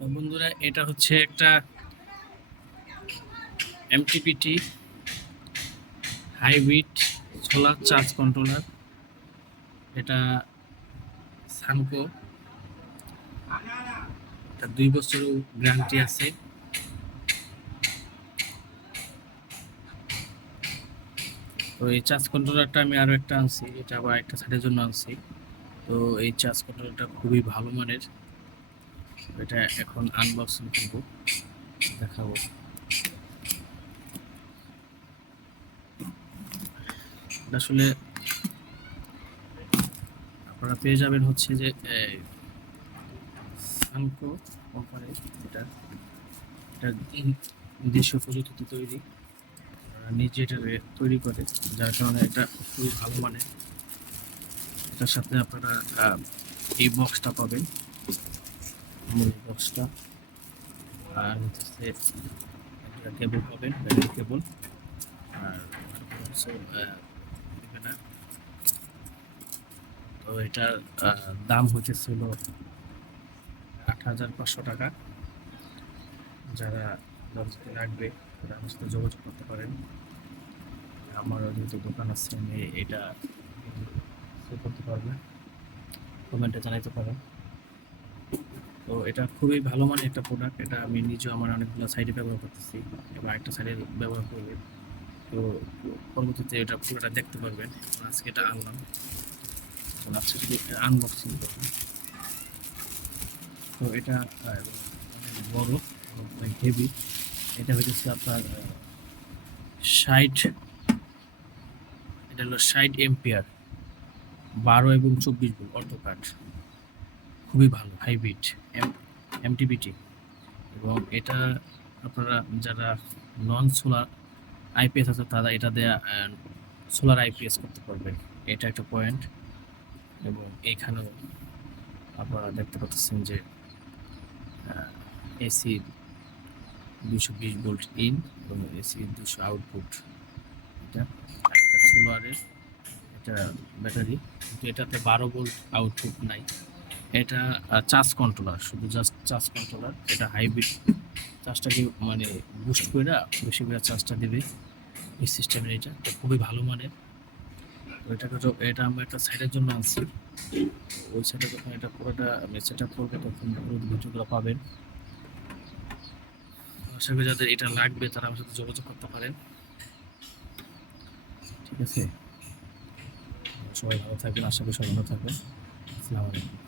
বন্ধুরা, এটা হচ্ছে একটা এমটিপিটি হাইব্রিড সোলার চার্জ কন্ট্রোলার। এটা সানকো, এটা 2 বছরের গ্যারান্টি আছে। তো এই চার্জ কন্ট্রোলারটা আমি আরও একটা আনছি, এটা আবার একটা সাইডের জন্য আনছি। তো এই চার্জ কন্ট্রোলারটা খুবই ভালো মানের। এটা এখন আনবক্সিং করব, দেখাবো। আসলে আপনারা পেয়ে যাবেন হচ্ছে যে সানকো কোম্পানির। এটা এটা দেশীয় প্রযুক্তিতে তৈরি, নিজে এটা তৈরি করে, যার কারণে এটা খুবই ভালো মানের। এটার সাথে আপনারা এই বক্সটা পাবেন, মূল বক্সটা, আর হচ্ছে একটা কেবল পাবেন, ব্যাটারি কেবল। আর হচ্ছে এখানে তো এটার দাম হইতেছিল ৮,৫০০ টাকা। যারা দরজাতে লাগবে তারা আমার সাথে যোগাযোগ করতে পারেন। আমারও যেহেতু দোকান আছে, আমি এটা সেল করতে পারবেন, কমেন্টে জানাইতে পারেন। তো এটা খুবই ভালো মানের একটা প্রোডাক্ট। এটা আমি নিজেও আমার অনেকগুলো সাইডে ব্যবহার করতেছি, এবং একটা সাইডে ব্যবহার করবে। তো পরবর্তীতে এটা পুরোটা দেখতে পারবেন। আজকে এটা আনলাম, আজকে শুধু আনবক্সিং করবো। তো এটা অনেক বড়, অনেক হেভি। এটা হচ্ছে আপনার 60, এটা হলো 60 এম্পিয়ার, 12 এবং 24 ভোল্ট অটো কাট। খুবই ভালো হাইব্রিড এমটিবিটি। এবং এটা আপনারা যারা নন সোলার আইপিএস আছে তারা এটা দেয়া সোলার আইপিএস করতে পারবেন, এটা একটা পয়েন্ট। এবং এইখানেও আপনারা দেখতে পাচ্ছেন যে এসি 220 ভোল্ট ইন এবং এসি 200 আউটপুট। এটা সোলারের, এটা ব্যাটারি, কিন্তু এটাতে 12 ভোল্ট আউটপুট নাই। এটা চার্জ কন্ট্রোলার, শুধু জাস্ট চার্জ কন্ট্রোলার। এটা হাইব্রিড চার্জটাকে মানে বুস্ট করে বেশি করে চার্জটা দেবে এই সিস্টেমের। এটা তো খুবই ভালো মানের। তো এটা আমরা একটা সাইডের জন্য আনছি। ওই সাইডে যখন এটা পুরোটা সেট আপ করবে তখন ভিডিওগুলো পাবেন। আশা করি যাদের এটা লাগবে তারা আমার সাথে যোগাযোগ করতে পারেন। ঠিক আছে, সবাই ভালো থাকবেন, আশা করি সবাই ভালো থাকবেন। আসসালামু আলাইকুম।